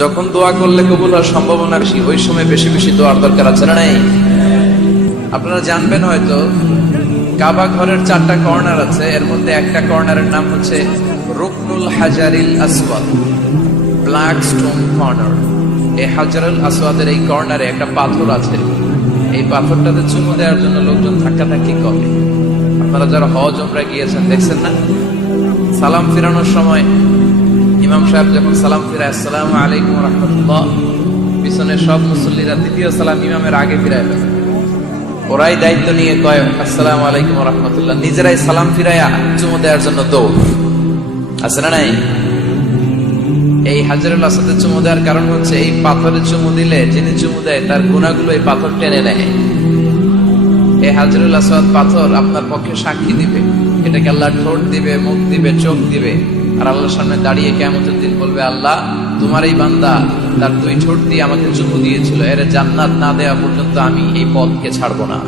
যখন দোয়া করলে কবুল হওয়ার সম্ভাবনা বেশি, ওই সময় বেশি বেশি দোয়ার দরকার আছে না নাই? আপনারা জানবেন হয়তো কাবা ঘরের 4টা কর্নার আছে, এর মধ্যে একটা কর্নারের নাম হচ্ছে রুকনুল হাজারিল আসওয়াদ, ব্ল্যাক স্টোন কর্নার। এই হাজারুল আসওয়াদের এই কর্নারে একটা পাথর আছে। এই পাথরটাতে চুমু দেওয়ার জন্য লোকজন ধাক্কাধাক্কি করে। আপনারা যারা হজ উমরা গিয়েছেন দেখছেন না, সালাম ফিরানোর সময় ইমাম সাহেব যখন সালাম ফিরায় আসসালামু আলাইকুম ওয়া রাহমাতুল্লাহ, পিছনের সব মুসল্লিরা দ্বিতীয় সালাম ইমামের আগে ফিরায় দেয়। ওরাই দায়িত্ব নিয়ে কয় আসসালামু আলাইকুম ওয়া রাহমাতুল্লাহ, নিজেরাই সালাম ফিরায়া চুমু দেওয়ার জন্য দৌড়। আছে না নাই? এই হাজারুল আসওয়াদে চুমু দেওয়ার কারণ হচ্ছে এই পাথরে চুমু দিলে যিনি চুমু দেয় তার গুনাহগুলো এই পাথর টেনে নেয়। এই হাজারুল আসওয়াদ পাথর আপনার পক্ষে সাক্ষী দিবে, এটাকে আল্লাহ ঠোঁট দিবে, মুখ দিবে, চোখ দিবে, আর আল্লাহর সামনে দাঁড়িয়ে কিয়ামতের দিন বলবে, আল্লাহ তোমার এই বান্দা তার 2 ঠোঁট দিয়ে আমাকে চুমু দিয়েছিল, এর জান্নাত না দেওয়া পর্যন্ত আমি এই পথকে ছাড়বো না।